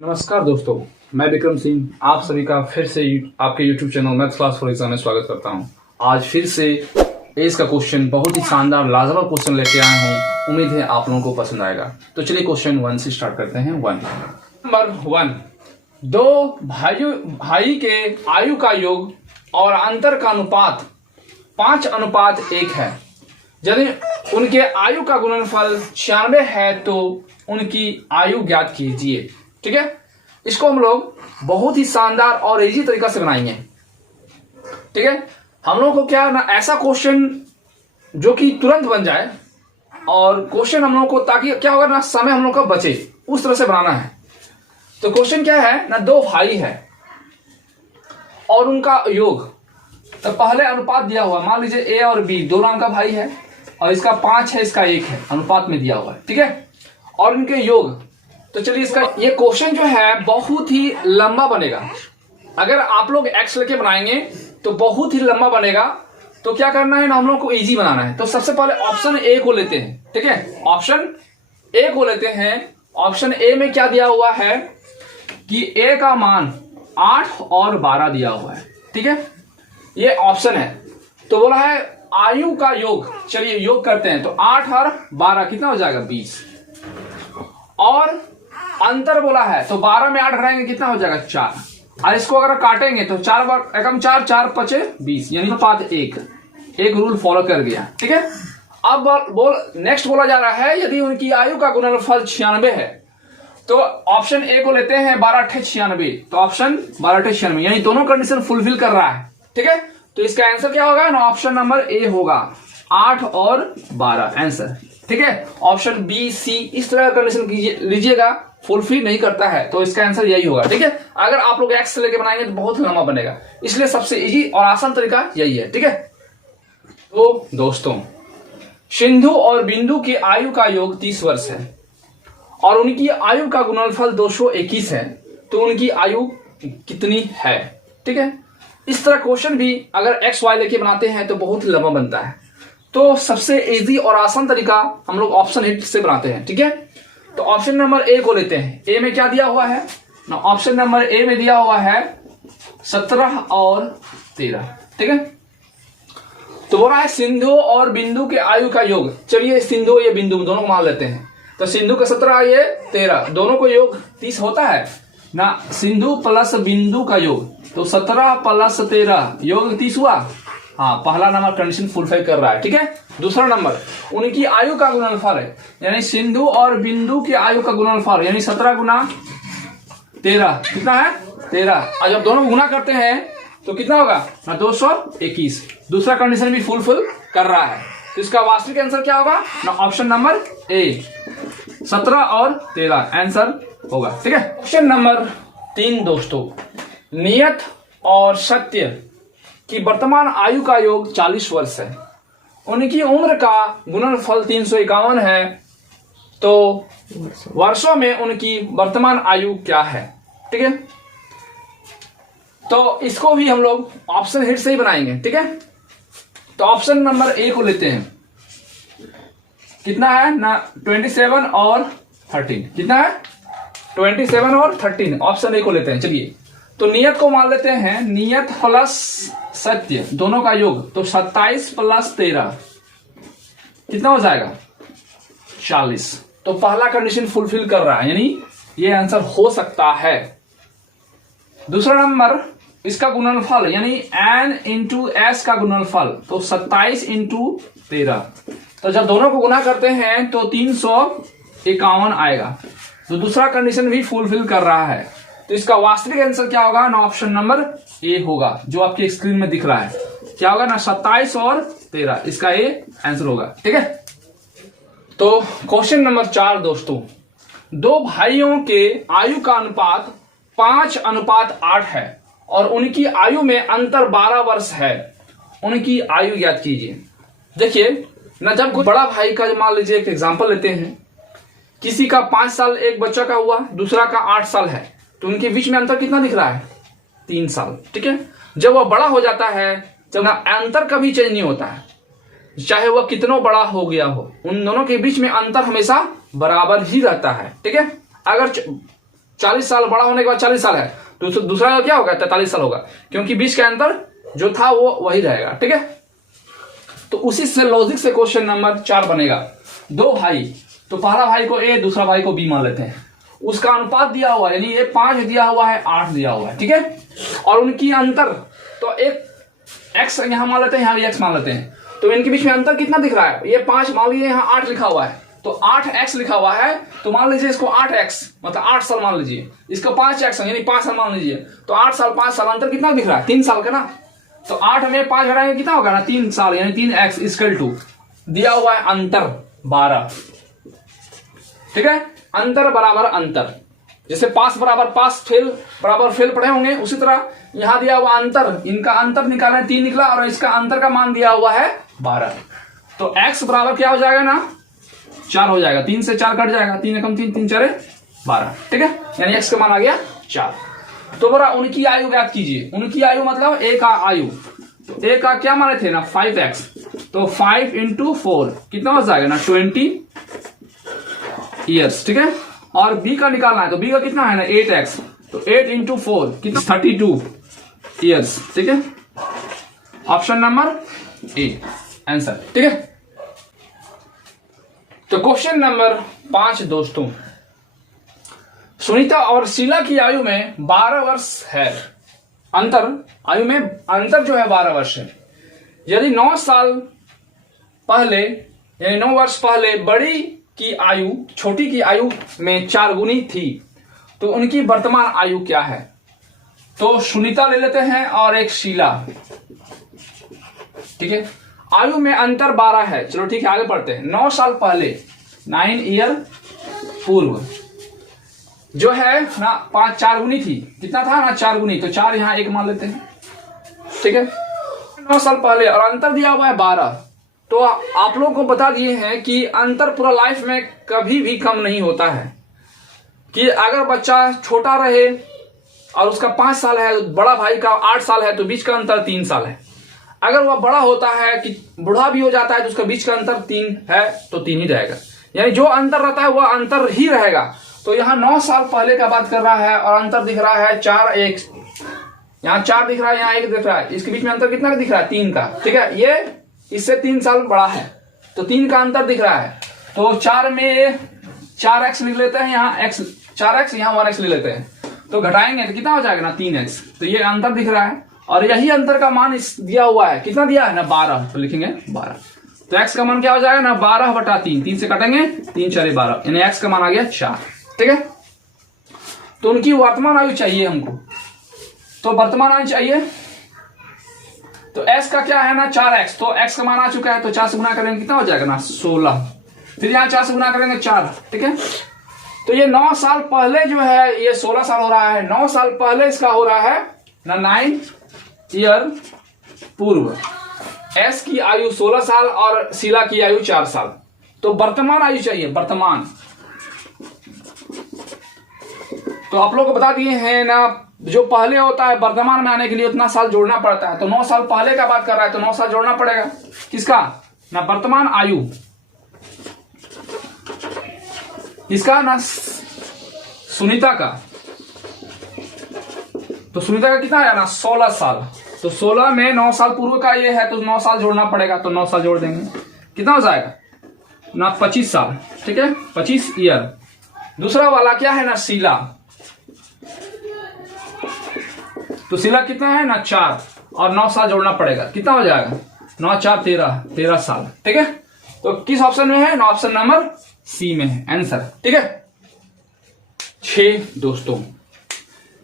नमस्कार दोस्तों, मैं विक्रम सिंह आप सभी का फिर से आपके YouTube channel maths class for exam में स्वागत करता हूं। आज फिर से एज का क्वेश्चन बहुत ही शानदार लाजवाब क्वेश्चन लेके आया हूं। उम्मीद है आप लोगों को पसंद आएगा। तो चलिए क्वेश्चन 1 से स्टार्ट करते हैं। नंबर 1, दो भाई के आयु का योग और अंतर का अनुपात 5:1 है। यदि उनके आयु का गुणनफल 96 है तो उनकी आयु ज्ञात कीजिए। ठीक है, इसको हम लोग बहुत ही शानदार और इजी तरीका से बनाएंगे। ठीक है, हम लोगों को क्या ना ऐसा क्वेश्चन जो कि तुरंत बन जाए और क्वेश्चन हम लोगों को ताकि क्या होगा ना समय हम लोग का बचे उस तरह से बनाना है। तो क्वेश्चन क्या है ना, दो भाई है और उनका योग। तो पहले अनुपात दिया हुआ, मान लीजिए ए और बी दो नाम का भाई है और इसका 5 है, इसका 1 है, अनुपात में दिया हुआ है। ठीक है, और इनके योग। तो चलिए इसका ये क्वेश्चन जो है बहुत ही लंबा बनेगा। अगर आप लोग एक्स लेके बनाएंगे तो बहुत ही लंबा बनेगा। तो क्या करना है ना, हम लोग को इजी बनाना है। तो सबसे पहले ऑप्शन ए को लेते हैं। ठीक है, ऑप्शन ए को लेते हैं। ऑप्शन ए में क्या दिया हुआ है कि ए का मान 8 और 12 दिया हुआ है। ठीक है, ये ऑप्शन है। तो बोला है आयु का योग। चलिए योग करते हैं। तो 8 और 12 कितना हो जाएगा, 20। और अंतर बोला है तो 12 में 8 घटाएंगे कितना हो जाएगा, 4। और इसको अगर काटेंगे तो 4 बार एकम 4, 4 5 20, यानी अनुपात 1। एक रूल फॉलो कर गया। ठीक है, अब नेक्स्ट बोला जा रहा है यदि उनकी आयु का गुणनफल 96 है तो ऑप्शन ए को लेते हैं 12 × 96। तो ऑप्शन 12 × 96 यानी दोनों कंडीशन फुलफिल कर रहा है। ठीक है, तो इसका आंसर क्या होगा ना, ऑप्शन नंबर ए होगा 8 और 12 आंसर। ठीक है, ऑप्शन बी सी इस तरह का कंडीशन लीजिएगा, फुलफिल नहीं करता है तो इसका आंसर यही होगा। ठीक है, अगर आप लोग एक्स से लेके बनाएंगे तो बहुत लंबा बनेगा, इसलिए सबसे इजी और आसान तरीका यही है। ठीक है, तो दोस्तों सिंधु और बिंदु की आयु का योग 30 वर्ष है और उनकी आयु का गुणनफल 221 है। तो उनकी आयु कितनी है। ठीक है, इस तरह क्वेश्चन भी अगर एक्स वाई लेके बनाते हैं तो बहुत लंबा बनता है। तो सबसे इजी और आसान तरीका हम लोग ऑप्शन हिट से बनाते हैं। ठीक है, तो ऑप्शन नंबर ए को लेते हैं। ए में क्या दिया हुआ है ना, ऑप्शन नंबर ए में दिया हुआ है 17 और 13। ठीक है, तो बोला है सिंधु और बिंदु के आयु का योग। चलिए सिंधु ये बिंदु दोनों को मान लेते हैं। तो सिंधु का 17 ये 13, दोनों को योग 30 होता है ना। सिंधु प्लस बिंदु का योग तो 17 + 13 योग 30 हुआ। हाँ, पहला नंबर कंडीशन फुलफिल कर रहा है। ठीक है, दूसरा नंबर उनकी आयु का गुणनफल है, यानी सिंधु और बिंदु की आयु का गुणनफल यानी 17 × 13 कितना है, 13। और जब दोनों गुना करते हैं तो कितना होगा ना, 221। दूसरा कंडीशन भी फुलफिल कर रहा है। तो इसका वास्तविक आंसर क्या होगा ना, ऑप्शन नंबर ए 17 और 13 आंसर होगा। ठीक है, क्वेश्चन नंबर 3 दोस्तों, नियत और सत्य कि वर्तमान आयु का योग 40 वर्ष है। उनकी उम्र का गुणनफल 351 है। तो वर्षों में उनकी वर्तमान आयु क्या है। ठीक है, तो इसको भी हम लोग ऑप्शन हिट से ही बनाएंगे। ठीक है, तो ऑप्शन नंबर ए को लेते हैं। कितना है ना, 27 और 13। कितना है, 27 और 13। ऑप्शन ए को लेते हैं। चलिए, तो नियत को मान लेते हैं। नियत प्लस सत्य दोनों का योग तो 27 + 13 कितना हो जाएगा, 40। तो पहला कंडीशन फुलफिल कर रहा है, यानी ये आंसर हो सकता है। दूसरा नंबर इसका गुणनफल यानी n × s का गुणनफल तो 27 × 13। तो जब दोनों को गुना करते हैं तो 351 आएगा। तो दूसरा कंडीशन भी फुलफिल कर रहा है। तो इसका वास्तविक आंसर क्या होगा ना, ऑप्शन नंबर ए होगा, जो आपकी स्क्रीन में दिख रहा है। क्या होगा ना, 27 और 13, इसका ए आंसर होगा। ठीक है, तो क्वेश्चन नंबर 4 दोस्तों, दो भाइयों के आयु का अनुपात 5:8 है और उनकी आयु में अंतर 12 वर्ष है। उनकी आयु ज्ञात कीजिए। देखिए ना, जब कोई बड़ा भाई का, मान लीजिए एक एग्जांपल लेते हैं, किसी का 5 साल एक बच्चा का हुआ, दूसरा का 8 साल है, तो उनके बीच में अंतर कितना दिख रहा है, 3 साल। ठीक है, जब वह बड़ा हो जाता है, जब ना अंतर कभी चेंज नहीं होता है, चाहे वह कितना बड़ा हो गया हो, उन दोनों के बीच में अंतर हमेशा बराबर ही रहता है। ठीक है, अगर 40 साल बड़ा होने के बाद 40 साल है, तो दूसरा का क्या होगा 43 साल होगा, क्योंकि बीच का अंतर जो था वो वही रहेगा। ठीक है, तो उसी से लॉजिक से क्वेश्चन नंबर 4 बनेगा। दो भाई, तो पहला भाई को ए, दूसरा भाई को बी मान लेते हैं। उसका अनुपात दिया हुआ है, यानी ये 5 दिया हुआ है, 8 दिया हुआ है। ठीक है, और उनकी अंतर, तो एक x यहां मान लेते हैं, यहां भी x मान लेते हैं, तो इनके बीच में अंतर कितना दिख रहा है, ये 5 मान लीजिए, यहां 8 लिखा हुआ है, तो 8x लिखा हुआ है, तो मान लीजिए इसको 8x मतलब 8 साल मान लीजिए, इसको 5x यानी 5 साल मान लीजिए, तो 8 साल 5 साल अंतर कितना दिख रहा है, 3 साल का ना। तो 8 में 5 घटाएंगे कितना होगा ना, 3 साल, यानी 3x इक्वल टू दिया हुआ है अंतर 12। ठीक है, अंतर बराबर अंतर, जैसे पास बराबर पास, फेल बराबर फेल पढ़े होंगे, उसी तरह यहां दिया हुआ अंतर, इनका अंतर निकालना है, 3 निकला, और इसका अंतर का मान दिया हुआ है 12। तो x बराबर क्या हो जाएगा ना, 4 हो जाएगा, 3 से 4 कट जाएगा, 3 एकम 3, 3 4 12। ठीक है, यानी x का मान आ गया 4। तो बोला उनकी आयु ज्ञात कीजिए। उनकी आयु मतलब a का आयु, तो a का क्या माने थे ना 5x, तो 5 इंटू 4 कितना हो जाएगा ना 20 ईयर्स। ठीक है, और b का निकालना है, तो b का कितना है ना 8x, तो 8 इंटू 4 कितना 32 ईयर्स। ठीक है, ऑप्शन नंबर ए आंसर। ठीक है, तो क्वेश्चन नंबर 5 दोस्तों, सुनीता और शीला की आयु में 12 वर्ष है अंतर, आयु में अंतर जो है 12 वर्ष है। यदि 9 साल पहले यानी 9 वर्ष पहले बड़ी की आयु छोटी की आयु में 4 गुनी थी, तो उनकी वर्तमान आयु क्या है। तो सुनीता ले लेते हैं और एक शीला। ठीक है, आयु में अंतर 12 है, चलो ठीक है आगे बढ़ते हैं। 9 साल पहले 9 ईयर पूर्व जो है ना 4 गुनी थी, कितना था ना 4 गुनी, तो 4 यहां 1 मान लेते हैं। ठीक है, 9 साल पहले और अंतर दिया हुआ है 12, तो आप लोगों को बता दिए हैं कि अंतर पूरा लाइफ में कभी भी कम नहीं होता है, कि अगर बच्चा छोटा रहे और उसका 5 साल है, बड़ा भाई का 8 साल है, तो बीच का अंतर 3 साल है। अगर वह बड़ा होता है कि बूढ़ा भी हो जाता है, तो उसका बीच का अंतर 3 है, तो 3 ही रहेगा, यानी जो अंतर रहता है वह अंतर ही रहेगा। तो यहाँ 9 साल पहले का बात कर रहा है और अंतर दिख रहा है 4 1, यहाँ 4 दिख रहा है, यहाँ 1 दिख रहा है, इसके बीच में अंतर कितना का दिख रहा है 3 का। ठीक है, ये इससे 3 साल बड़ा है, तो 3 का अंतर दिख रहा है। तो 4 में 4x लिख लेते हैं, यहाँ x 4x यहाँ 1x ले लेते हैं, तो घटाएंगे तो कितना हो जाएगा ना 3x, तो ये अंतर दिख रहा है, और यही अंतर का मान दिया हुआ है, कितना दिया है ना 12, तो लिखेंगे 12। तो x का मान क्या हो जाएगा ना 12/3, 3 से काटेंगे 3 4 12, यानी x का मान आ गया 4। ठीक है, तो उनकी वर्तमान आयु चाहिए हमको, तो वर्तमान आयु चाहिए, तो s का क्या है ना 4x, तो x का मान आ चुका है, तो 4 से गुना करेंगे कितना हो जाएगा ना 16, फिर यहाँ 4 से गुना करेंगे 4। ठीक है, तो ये 9 साल पहले जो है ये 16 साल हो रहा है, 9 साल पहले इसका हो रहा है ना 9 ईयर पूर्व। s की आयु 16 साल और शीला की आयु 4 साल, तो वर्तमान आयु चाहिए, वर्तमान। तो आप लोग को बता दिए हैं ना, जो पहले होता है वर्तमान में आने के लिए उतना साल जोड़ना पड़ता है, तो 9 साल पहले का बात कर रहा है, तो 9 साल जोड़ना पड़ेगा किसका ना वर्तमान आयु, इसका ना सुनीता का। तो सुनीता का कितना है ना 16 साल, तो 16 में 9 साल पूर्व का ये है, तो 9 साल जोड़ना पड़ेगा, तो 9 साल जोड़ देंगे, कितना हो जाएगा ना 25 साल। ठीक है, 25 ईयर। दूसरा वाला क्या है ना शीला, तो शीला कितना है ना 4 और 9 साल जोड़ना पड़ेगा, कितना हो जाएगा 9 4 13 साल। ठीक है, तो किस ऑप्शन में है ना, ऑप्शन नंबर सी में है आंसर। ठीक है, 6 दोस्तों,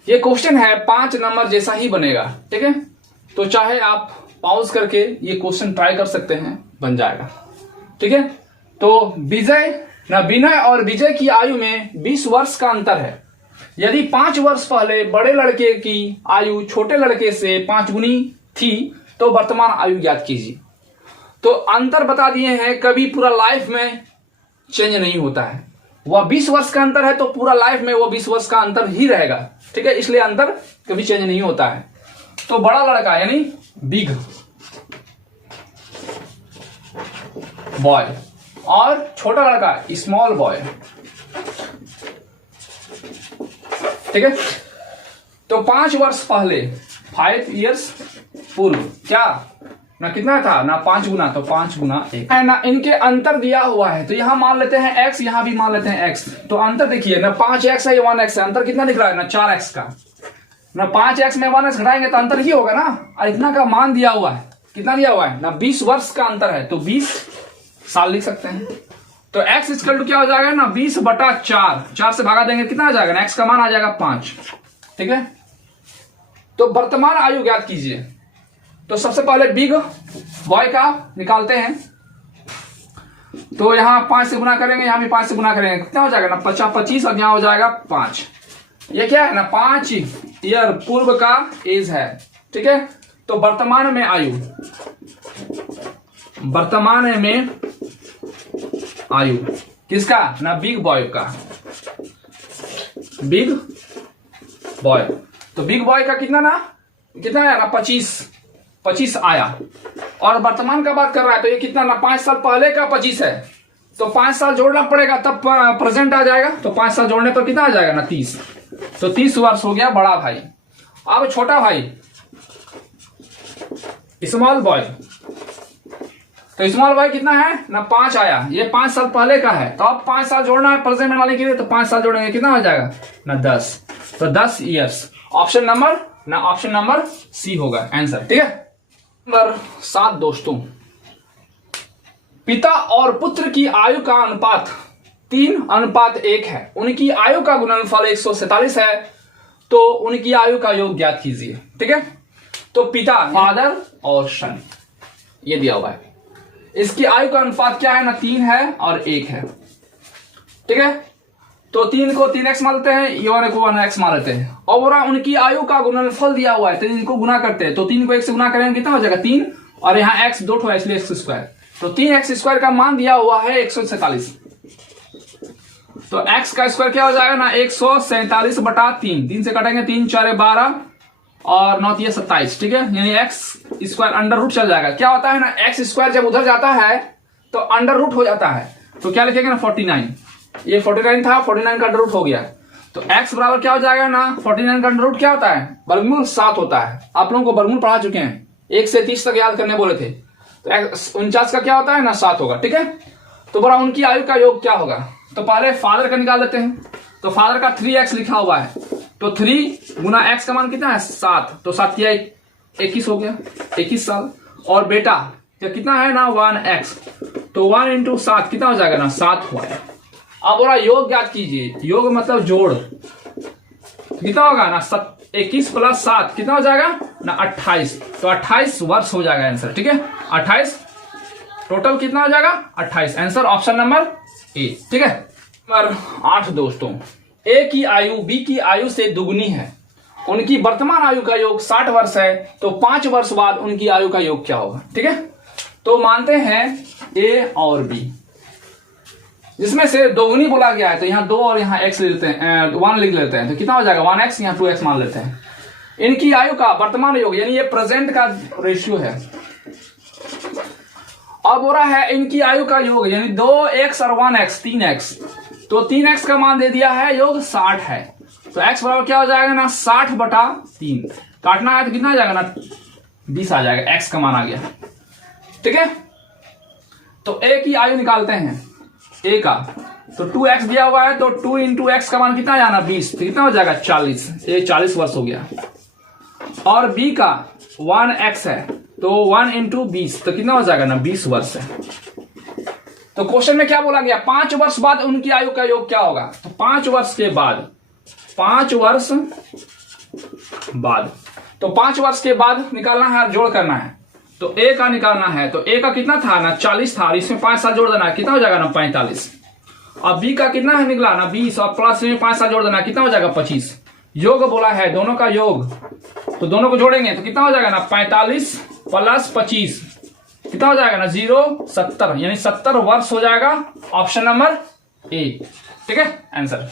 ये क्वेश्चन है 5 नंबर जैसा ही बनेगा। ठीक है, तो चाहे आप पॉज करके ये क्वेश्चन ट्राई कर सकते हैं, बन जाएगा। ठीक है, तो विनय और विजय की आयु में 20 वर्ष का अंतर है। यदि 5 वर्ष पहले बड़े लड़के की आयु छोटे लड़के से 5 गुनी थी, तो वर्तमान आयु ज्ञात कीजिए। तो अंतर बता दिए हैं, कभी पूरा लाइफ में चेंज नहीं होता है, वह 20 वर्ष का अंतर है, तो पूरा लाइफ में वो 20 वर्ष का अंतर ही रहेगा। ठीक है, इसलिए अंतर कभी चेंज नहीं होता है। तो बड़ा लड़का यानी बिग बॉय और छोटा लड़का स्मॉल बॉय। ठीक है। तो 5 वर्ष पहले 5 years पूर्व क्या ना कितना था ना 5 गुना, तो 5 गुना 1 है ना। इनके अंतर दिया हुआ है तो यहां मान लेते हैं x, यहां भी मान लेते हैं x। तो अंतर देखिए ना 5x है, 1x है, अंतर कितना दिख रहा है ना 4x का ना। 5x में 1x घटाएंगे तो अंतर ही होगा ना। और इतना का मान दिया हुआ है, कितना दिया हुआ है ना 20 वर्ष का अंतर है, तो 20 साल लिख सकते हैं। तो x इक्वल टू क्या हो जाएगा ना 20/4, 4 से भागा देंगे कितना आ जाएगा ना x का मान आ जाएगा 5। ठीक है। तो वर्तमान आयु ज्ञात कीजिए। तो सबसे पहले बिग बॉय का निकालते हैं। तो यहां 5 से गुना करेंगे, यहां भी 5 से गुना करेंगे, कितना हो जाएगा ना 25 और यहां हो जाएगा 5। ये क्या है ना 5 ईयर पूर्व का एज है। ठीक है। तो वर्तमान में आयु, वर्तमान में आयु किसका ना बिग बॉय का, बिग बॉय। तो बिग बॉय का कितना है ना 25 आया। और वर्तमान का बात कर रहा है तो ये कितना ना 5 साल पहले का 25 है। तो 5 साल जोड़ना पड़ेगा तब प्रेजेंट आ जाएगा। तो 5 साल जोड़ने पर कितना आ जाएगा ना 30। तो 30 वर्ष हो गया बड़ा भाई। अब छोटा भाई स्मॉल बॉय। तो स्मॉल बॉय कितना है ना 5 आया, ये 5 साल पहले का है। तो अब 5 साल जोड़ना है प्रेजेंट में लाने के लिए, तो 5 साल जोड़ेंगे कितना हो जाएगा ना 10। तो 10 ईयर्स। ऑप्शन नंबर सी होगा आंसर। ठीक है। नंबर 7 दोस्तों, पिता और पुत्र की आयु का अनुपात 3:1 है। उनकी आयु का गुणनफल 147 है। तो उनकी आयु का योग ज्ञात कीजिए। ठीक है। तो पिता फादर और सन ये दिया हुआ है। इसकी आयु का अनुपात क्या है ना 3 है और 1 है। ठीक है। तो 3 को 3x मान लेते हैं, 1 को 1x मान लेते हैं। और उनकी आयु का गुणनफल दिया हुआ है तो इनको गुना करते हैं। तो 3 को 1 से गुना करेंगे कितना हो जाएगा 3, और यहाँ x 2 है इसलिए x²। तो 3x² का मान दिया हुआ है 147। तो x का स्क्वायर क्या हो जाएगा ना 147/3। 3 से कटेंगे 3 4 12 और 9 3 27। ठीक है। यानी x² अंडर रूट चल जाएगा। क्या होता है ना x² जब उधर जाता है तो अंडर रूट हो जाता है। तो क्या लिखेंगे ना 49। ये 49 था, 49 का अंडर रूट हो गया। तो x बराबर क्या हो जाएगा ना 49 का अंडर रूट क्या होता है वर्गमूल 7 होता है। आप लोगों को वर्गमूल पढ़ा चुके हैं, 1 से 30 तक याद करने बोले थे। तो 49 का क्या होता है ना 7 होगा। ठीक है। तो बड़ा उनकी आयु का योग क्या होगा। तो पहले फादर का निकाल लेते हैं। तो फादर का 3x लिखा हुआ है। तो 3 गुना x का मान कितना है 7। तो 7 किया 21 हो गया, 21 साल। और बेटा क्या कितना है ना 1x। तो 1 × 7 कितना हो जाएगा ना 7 हुआ। अब बोला योग ज्ञात कीजिए। योग मतलब जोड़। कितना होगा ना 21 + 7 कितना हो जाएगा ना 28। तो 28 वर्ष हो जाएगा आंसर। ठीक है। 28 टोटल कितना हो जाएगा 28। Answer option number A. ठीक है। नंबर 8 दोस्तों, ए की आयु बी की आयु से दुगनी है। उनकी वर्तमान आयु का योग 60 वर्ष है। तो 5 वर्ष बाद उनकी आयु का योग क्या होगा। ठीक है। तो मानते हैं ए और बी, जिसमें से दोगुनी बोला गया है। तो यहाँ 2 और यहाँ x लिख लेते हैं, 1 लिख लेते हैं। तो कितना हो जाएगा 1x, यहाँ 2x मान लेते हैं। इनकी आयु का वर्तमान योग यानी ये प्रेजेंट का रेशियो है। अब हो रहा है इनकी आयु का योग यानी 2x और 1x 3x। तो 3x का मान दे दिया है, योग 60 है। तो x बराबर क्या हो जाएगा ना 60/3। काटना है तो कितना आ जाएगा ना 20 आ जाएगा। x का मान आ गया। ठीक है। तो a की आयु निकालते हैं। a का तो 2x दिया हुआ है। तो 2 × x का मान कितना जाना 20। तो कितना हो जाएगा 40। ये 40 वर्ष हो गया। और b का 1x है। तो 1 × 20 तो कितना हो जाएगा ना 20 वर्ष है। तो क्वेश्चन में क्या बोला गया 5 वर्ष बाद उनकी आयु का योग क्या होगा। तो 5 वर्ष के बाद, 5 वर्ष बाद, तो 5 वर्ष के बाद निकालना है, जोड़ करना है। तो a का निकालना है। तो a का कितना था ना 40 था, और इसमें 5 साल जोड़ देना है, कितना हो जाएगा ना 45। अब b का कितना है निकला ना 20, और प्लस में 5 साल जोड़ देना है, कितना हो जाएगा 25। योग बोला है दोनों का योग, तो दोनों को जोड़ेंगे तो कितना हो जाएगा ना 45 + 25 कितना हो जाएगा ना 70, यानी 70 वर्ष हो जाएगा। Option number A. ठीक है आंसर।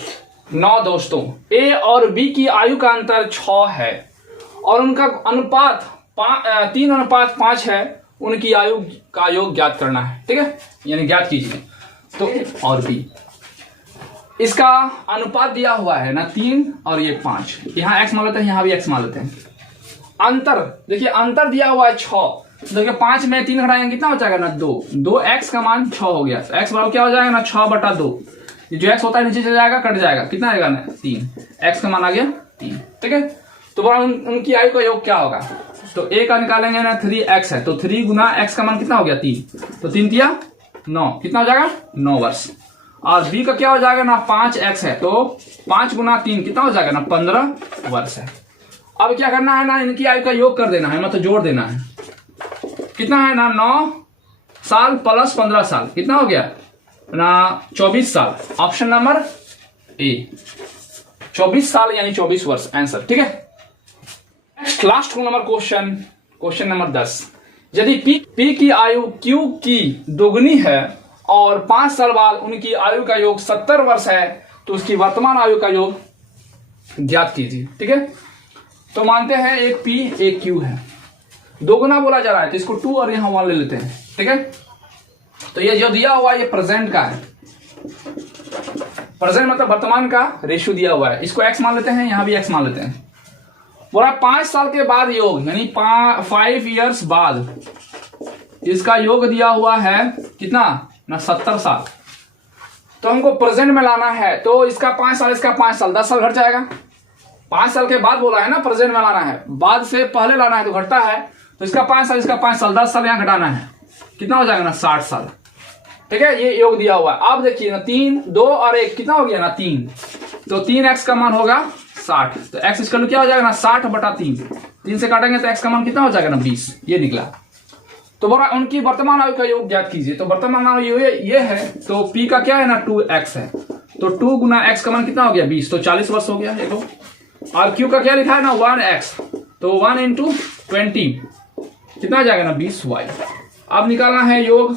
9 दोस्तों, ए और बी की आयु का अंतर 6 है और उनका अनुपात 3:5 है। उनकी आयु का योग ज्ञात करना है। ठीक है, यानी ज्ञात कीजिए। तो और बी, इसका अनुपात दिया हुआ है ना 3 और ये 5, यहाँ x मान लेते हैं, यहाँ भी x मान लेते हैं। अंतर देखिए, अंतर दिया हुआ है 6, देखिए 5 में 3 घटाएंगे कितना हो जाएगा ना 2 x का मान 6 हो गया। x बराबर क्या हो जाएगा ना 6/2, ये जो x होता है नीचे चला जाएगा, कट जाएगा, कितना आएगा ना 3, x का मान आ गया 3। ठीक है, तो उनकी आयु का योग क्या होगा, तो a का निकालेंगे ना 3x है, तो 3 गुना x का मान कितना हो गया 3, तो 3 तिया 9, कितना हो जाएगा 9 वर्ष। और b का क्या हो जाएगा ना 5x है, तो 5 गुना 3 कितना हो जाएगा ना 15 वर्ष है। अब क्या करना है ना, इनकी आयु का योग कर देना है, मतलब जोड़ देना है, कितना है ना 9 साल प्लस 15 साल, कितना हो गया ना 24 साल। ऑप्शन नंबर ए 24 साल यानी 24 वर्ष आंसर। ठीक है, next last number question, question number 10। यदि P की आयु Q की दोगुनी है और 5 साल बाद उनकी आयु का योग 70 वर्ष है, तो उसकी वर्तमान आयु का योग ज्ञात कीजिए। ठीक है, तो मानते हैं एक P एक Q है, दोगुना बोला जा रहा है, तो इसको 2 और यहां 1 ले लेते हैं। ठीक है, तो ये जो दिया हुआ है ये प्रेजेंट का है, प्रेजेंट मतलब वर्तमान का रेशियो दिया हुआ है, इसको x मान लेते हैं, यहां भी x मान लेते हैं। बोला 5 साल के बाद योग, यानी 5 इयर्स बाद इसका योग दिया हुआ है कितना ना 70 साल, तो हमको प्रेजेंट में लाना है, तो इसका 5 साल इसका 5 साल 10 साल घट जाएगा। 5 साल के बाद बोला है ना प्रेजेंट में लाना है, बाद से पहले लाना है तो घटता है, तो इसका 5 साल इसका 5 साल 10 साल यहां घटाना है, कितना हो जाएगा ना 60 साल। ठीक है, ये योग दिया हुआ है। आप देखिए ना 3 2 और 1 कितना हो गया ना 3, तो 3x का मान होगा 60, तो x इसका क्या हो जाएगा ना 60/3, 3 से काटेंगे तो x का मान कितना हो जाएगा ना 20, ये निकला। तो बोला उनकी वर्तमान आयु का योग ज्ञात कीजिए, तो वर्तमान आयु ये है, तो p का क्या है ना 2x है, तो 2 गुना x का मान कितना हो गया 20, तो 40 वर्ष हो गया देखो। और q का क्या लिखा है ना 1x, तो 1 × 20 कितना आ जाएगा ना 20y। अब निकालना है योग,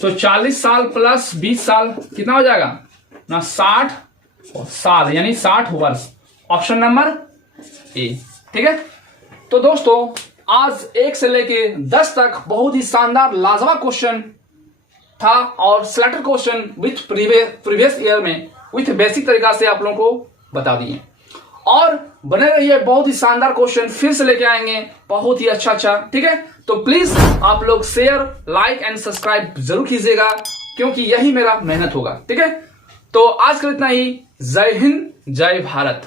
तो 40 साल प्लस 20 साल कितना हो जाएगा ना 60 साल यानी 60 वर्ष। Option number A. ठीक है, तो दोस्तों आज 1 से लेके 10 तक बहुत ही शानदार लाजवाब क्वेश्चन था, और selected question with previous year में विथ बेसिक तरीका से आप लोगों को बता दिए। और बने रहिए, बहुत ही शानदार क्वेश्चन फिर से लेके आएंगे, बहुत ही अच्छा। ठीक है, तो प्लीज आप लोग शेयर लाइक एंड सब्सक्राइब जरूर कीजिएगा, क्योंकि यही मेरा मेहनत होगा। ठीक है, तो आज के इतना ही। जय हिंद, जय भारत।